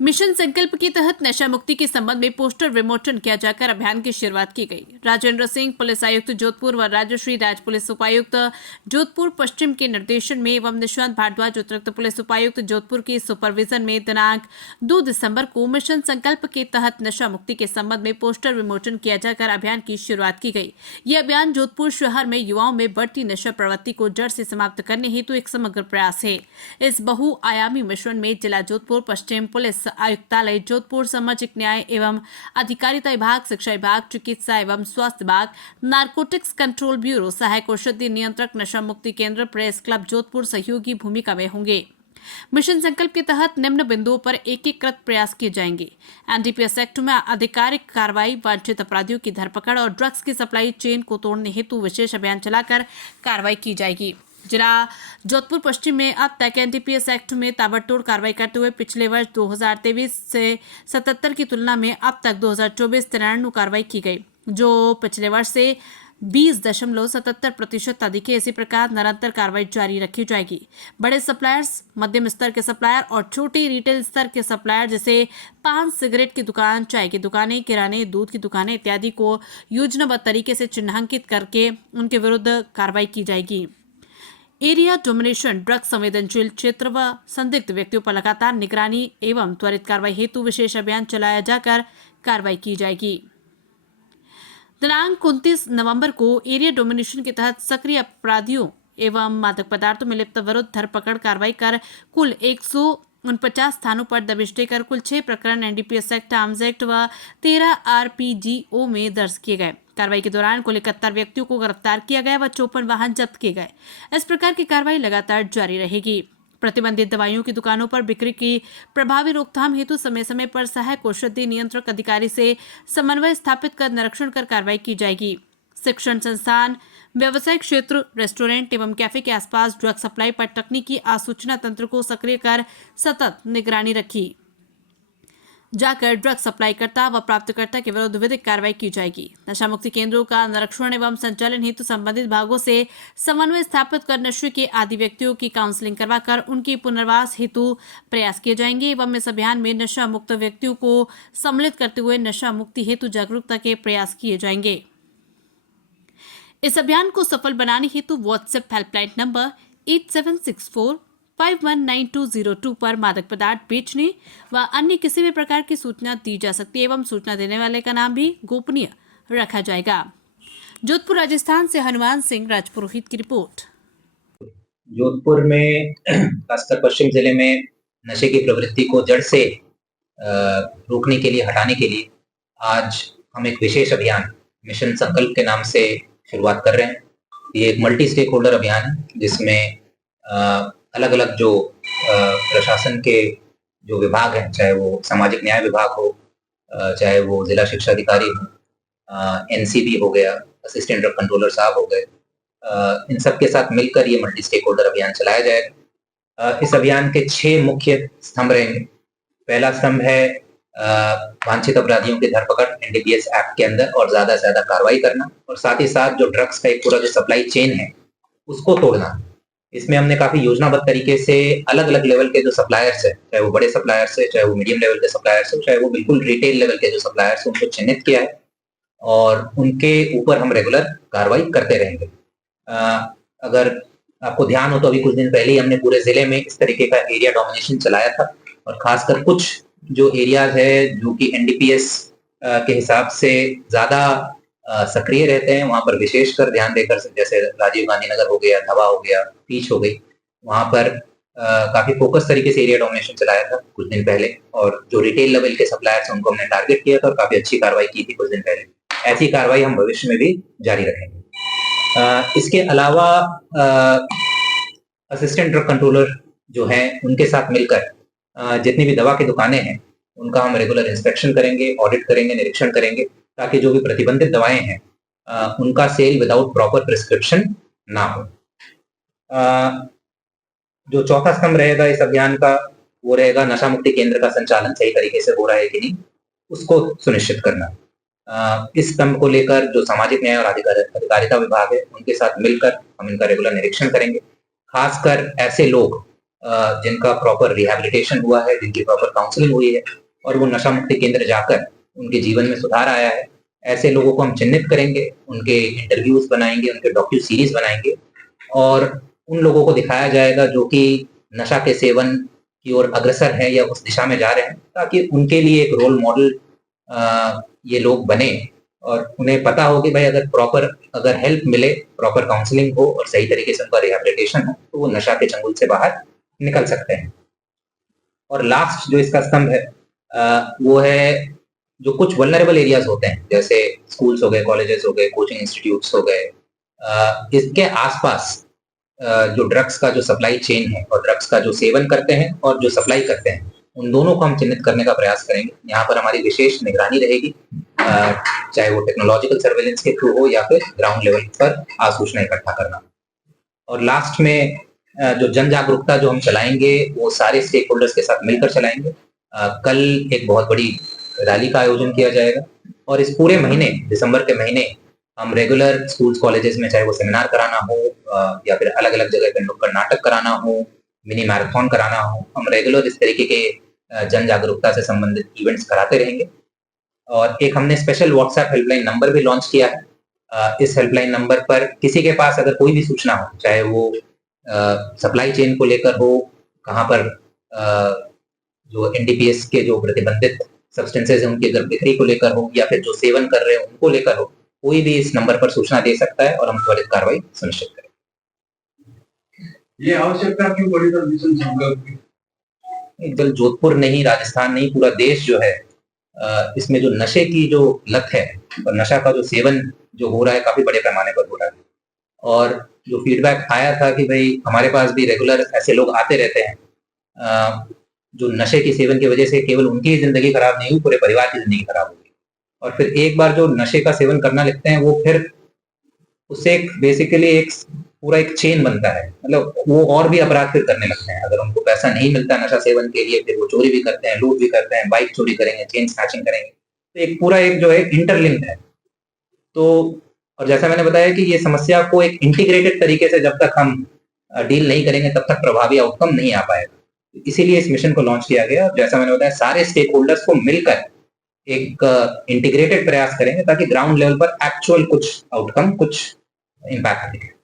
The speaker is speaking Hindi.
मिशन संकल्प के तहत नशा मुक्ति के संबंध में पोस्टर विमोचन किया जाकर अभियान की शुरुआत की गई। राजेंद्र सिंह पुलिस आयुक्त जोधपुर व राजश्री राज पुलिस उपायुक्त जोधपुर पश्चिम के निर्देशन में एवं निशांत भारद्वाज अतिरिक्त पुलिस उपायुक्त जोधपुर के सुपरविजन में दिनांक 2 दिसंबर को मिशन संकल्प के तहत नशा मुक्ति के संबंध में पोस्टर विमोचन किया जाकर अभियान की शुरुआत की गई। ये अभियान जोधपुर शहर में युवाओं में बढ़ती नशा प्रवृत्ति को जड़ से समाप्त करने हेतु एक समग्र प्रयास है। इस बहुआयामी मिशन में जिला जोधपुर पश्चिम पुलिस आयुक्तालय जोधपुर, सामाजिक न्याय एवं अधिकारिता विभाग, शिक्षा विभाग, चिकित्सा एवं स्वास्थ्य विभाग, नारकोटिक्स कंट्रोल ब्यूरो, सहायक औषधि नियंत्रक, नशा मुक्ति केंद्र, प्रेस क्लब जोधपुर सहयोगी भूमिका में होंगे। मिशन संकल्प के तहत निम्न बिंदुओं पर एकीकृत प्रयास किए जाएंगे। एनडीपीएस एक्ट में आधिकारिक कार्रवाई, वांछित अपराधियों की धरपकड़ और ड्रग्स की सप्लाई चेन को तोड़ने हेतु विशेष अभियान चलाकर कार्रवाई की जाएगी। जिला जोधपुर पश्चिम में अब तक एनडीपीएस एक्ट में ताबड़तोड़ कार्रवाई करते हुए पिछले वर्ष 2023 से 77 की तुलना में अब तक 2024 93 कार्रवाई की गई, जो पिछले वर्ष से 20.77% अधिक है। इसी प्रकार निरंतर कार्रवाई जारी रखी जाएगी। बड़े सप्लायर्स, मध्यम स्तर के सप्लायर और छोटे रिटेल स्तर के सप्लायर जैसे पान, सिगरेट की दुकान, चाय की दुकानें, किराने, दूध की दुकानें इत्यादि को योजनाबद्ध तरीके से चिन्हांकित करके उनके विरुद्ध कार्रवाई की जाएगी। एरिया डोमिनेशन, ड्रग्स संवेदनशील क्षेत्र व संदिग्ध व्यक्तियों पर लगातार निगरानी एवं त्वरित कार्रवाई हेतु विशेष अभियान चलाया जाकर कार्रवाई की जाएगी। दिनांक 29 नवंबर को एरिया डोमिनेशन के तहत सक्रिय अपराधियों एवं मादक पदार्थों में लिप्त विरुद्ध धरपकड़ कार्रवाई कर कुल 149 स्थानों पर दबिश देकर कुल 6 प्रकरण एनडीपीएस एक्ट, आर्म्स एक्ट व 13 आरपीजीओ में दर्ज किए गए। कार्रवाई के दौरान कुल 71 व्यक्तियों को गिरफ्तार किया गया व 54 वाहन जब्त किए गए। इस प्रकार की कार्रवाई लगातार जारी रहेगी। प्रतिबंधित दवाइयों की दुकानों पर बिक्री की प्रभावी रोकथाम हेतु समय समय पर सहायक औषधि नियंत्रक अधिकारी से समन्वय स्थापित कर निरीक्षण कर कार्रवाई की जाएगी। शिक्षण संस्थान, व्यवसायिक क्षेत्र, रेस्टोरेंट एवं कैफे के आसपास ड्रग सप्लाई पर तकनीकी आसूचना तंत्र को सक्रिय कर सतत निगरानी रखी जाकर ड्रग सप्लाईकर्ता व प्राप्तकर्ता के विरुद्ध विधिक कार्रवाई की जाएगी। नशा मुक्ति केंद्रों का निरीक्षण एवं संचालन हेतु संबंधित भागों से समन्वय स्थापित कर नशे के आदि व्यक्तियों की काउंसलिंग करवाकर उनकी पुनर्वास हेतु प्रयास किए जाएंगे एवं इस अभियान में नशा मुक्त व्यक्तियों को सम्मिलित करते हुए नशा मुक्ति हेतु जागरूकता के प्रयास किए जाएंगे। इस अभियान को सफल बनाने हेतु व्हाट्सएप हेल्पलाइन नंबर 8764519202 पर मादक पदार्थ बेचने व अन्य किसी भी प्रकार की सूचना दी जा सकती है एवं सूचना देने वाले का नाम भी गोपनीय रखा जाएगा। जोधपुर राजस्थान से हनुमान सिंह राजपुरोहित की रिपोर्ट। जोधपुर में खासकर पश्चिम जिले में नशे की प्रवृत्ति को जड़ से रोकने के लिए, हटाने के लिए आज हम एक विशेष अभियान मिशन संकल्प के नाम से शुरुआत कर रहे हैं। ये एक मल्टी स्टेक होल्डर अभियान है जिसमें अलग अलग जो प्रशासन के जो विभाग हैं, चाहे वो सामाजिक न्याय विभाग हो, चाहे वो जिला शिक्षा अधिकारी हो, एनसीबी हो गया, असिस्टेंट ड्रग कंट्रोलर साहब हो गए, इन सब के साथ मिलकर ये मल्टी स्टेक होल्डर अभियान चलाया जाएगा। इस अभियान के 6 मुख्य स्तंभ रहेंगे। पहला स्तंभ है वांछित अपराधियों की धरपकड़ एनडीपीएस एक्ट के अंदर और ज्यादा से ज्यादा कार्रवाई करना, और साथ ही साथ जो ड्रग्स का एक पूरा जो सप्लाई चेन है उसको तोड़ना। इसमें हमने काफी योजनाबद्ध तरीके से अलग अलग लेवल के जो सप्लायर्स है, चाहे वो बड़े सप्लायर्स है, चाहे वो मीडियम लेवल के सप्लायर्स है, चाहे वो बिल्कुल रिटेल लेवल के जो सप्लायर्स है, उनको चिन्हित किया है और उनके ऊपर हम रेगुलर कार्रवाई करते रहेंगे। अगर आपको ध्यान हो तो अभी कुछ दिन पहले ही हमने पूरे जिले में इस तरीके का एरिया डोमिनेशन चलाया था, और खासकर कुछ जो एरियाज है जो कि एनडीपीएस के हिसाब से ज्यादा सक्रिय रहते हैं, वहां पर विशेषकर ध्यान देकर, जैसे राजीव गांधी नगर हो गया, धवा हो गया, पीच हो गई, वहां पर काफी फोकस तरीके से एरिया डोमिनेशन चलाया था कुछ दिन पहले, और जो रिटेल लेवल के सप्लायर्स हैं उनको हमने टारगेट किया था और काफी अच्छी कार्रवाई की थी कुछ दिन पहले। ऐसी कार्रवाई हम भविष्य में भी जारी रखेंगे। इसके अलावा असिस्टेंट ड्रग कंट्रोलर जो है उनके साथ मिलकर जितनी भी दवा की दुकानें हैं उनका हम रेगुलर इंस्पेक्शन करेंगे, ऑडिट करेंगे, निरीक्षण करेंगे, ताकि जो भी प्रतिबंधित दवाएं हैं उनका सेल विदाउट प्रॉपर प्रिस्क्रिप्शन ना हो। जो चौथा स्तंभ रहेगा इस अभियान का वो रहेगा नशा मुक्ति केंद्र का संचालन सही तरीके से हो रहा है कि नहीं, उसको सुनिश्चित करना। इस स्तंभ को लेकर जो सामाजिक न्याय और अधिकारिता विभाग है उनके साथ मिलकर हम इनका रेगुलर निरीक्षण करेंगे। खासकर ऐसे लोग जिनका प्रॉपर रिहैबिलिटेशन हुआ है, जिनकी प्रॉपर काउंसलिंग हुई है और वो नशा मुक्ति केंद्र जाकर उनके जीवन में सुधार आया है, ऐसे लोगों को हम चिन्हित करेंगे, उनके इंटरव्यूज बनाएंगे, उनके डॉक्यू सीरीज बनाएंगे और उन लोगों को दिखाया जाएगा जो कि नशा के सेवन की ओर अग्रसर हैं या उस दिशा में जा रहे हैं, ताकि उनके लिए एक रोल मॉडल ये लोग बने और उन्हें पता हो कि भाई अगर हेल्प मिले, प्रॉपर काउंसलिंग हो और सही तरीके से उनका रिहैबिलिटेशन हो, तो वो नशा के चंगुल से बाहर निकल सकते हैं। और लास्ट जो इसका स्तंभ है वो है जो कुछ वल्नरेबल एरियाज होते हैं, जैसे स्कूल्स हो गए, कॉलेजेस हो गए, कोचिंग इंस्टीट्यूट्स हो गए, इसके आसपास जो ड्रग्स का जो सप्लाई चेन है और ड्रग्स का जो सेवन करते हैं और जो सप्लाई करते हैं, उन दोनों को हम चिन्हित करने का प्रयास करेंगे। यहाँ पर हमारी विशेष निगरानी रहेगी, चाहे वो टेक्नोलॉजिकल सर्वेलेंस के थ्रू हो या फिर ग्राउंड लेवल पर आसूचना इकट्ठा करना। और लास्ट में जो जन जागरूकता जो हम चलाएंगे वो सारे स्टेक होल्डर्स के साथ मिलकर चलाएंगे। कल एक बहुत बड़ी रैली का आयोजन किया जाएगा और इस पूरे महीने, दिसंबर के महीने, हम रेगुलर स्कूल्स कॉलेजेस में चाहे वो सेमिनार कराना हो या फिर अलग अलग जगह पे नुक्कड़ नाटक कराना हो, मिनी मैराथन कराना हो, हम रेगुलर इस तरीके के जन जागरूकता से संबंधित इवेंट्स कराते रहेंगे। और एक हमने स्पेशल व्हाट्सएप हेल्पलाइन नंबर भी लॉन्च किया है। इस हेल्पलाइन नंबर पर किसी के पास अगर कोई भी सूचना हो, चाहे वो सप्लाई चेन को लेकर हो, कहाँ पर जो एनडीपीएस के जो प्रतिबंधित सब्सटेंसेज हैं उनकी अगर बिक्री को लेकर हो या फिर जो सेवन कर रहे हैं उनको लेकर हो, कोई भी इस नंबर पर सूचना दे सकता है और हम त्वरित कार्रवाई सुनिश्चित करेंगे। ये आवश्यकता क्यों पड़ी था मिशन संकल्प की? केवल जोधपुर नहीं, राजस्थान नहीं, पूरा देश जो है इसमें जो नशे की जो लत है और नशा का जो सेवन जो हो रहा है काफी बड़े पैमाने पर हो रहा है। और जो फीडबैक आया था कि भाई हमारे पास भी रेगुलर ऐसे लोग आते रहते हैं जो नशे के सेवन की वजह से केवल उनकी जिंदगी खराब नहीं हुई, पूरे परिवार की जिंदगी खराब हो गई। और फिर एक बार जो नशे का सेवन करना लगते हैं वो फिर उससे बेसिकली एक पूरा एक चेन बनता है, मतलब वो और भी अपराध फिर करने लगते हैं। अगर उनको पैसा नहीं मिलता नशा सेवन के लिए, फिर वो चोरी भी करते हैं, लूट भी करते हैं, बाइक चोरी करेंगे, चेन स्नैचिंग करेंगे। तो एक पूरा एक जो है इंटरलिंक है। तो और जैसा मैंने बताया कि ये समस्या को एक इंटीग्रेटेड तरीके से जब तक हम डील नहीं करेंगे तब तक प्रभावी आउटकम नहीं आ पाएगा। इसीलिए इस मिशन को लॉन्च किया गया। जैसा मैंने बताया, सारे स्टेक होल्डर्स को मिलकर एक इंटीग्रेटेड प्रयास करेंगे ताकि ग्राउंड लेवल पर एक्चुअल कुछ आउटकम, कुछ इम्पैक्ट दिखे।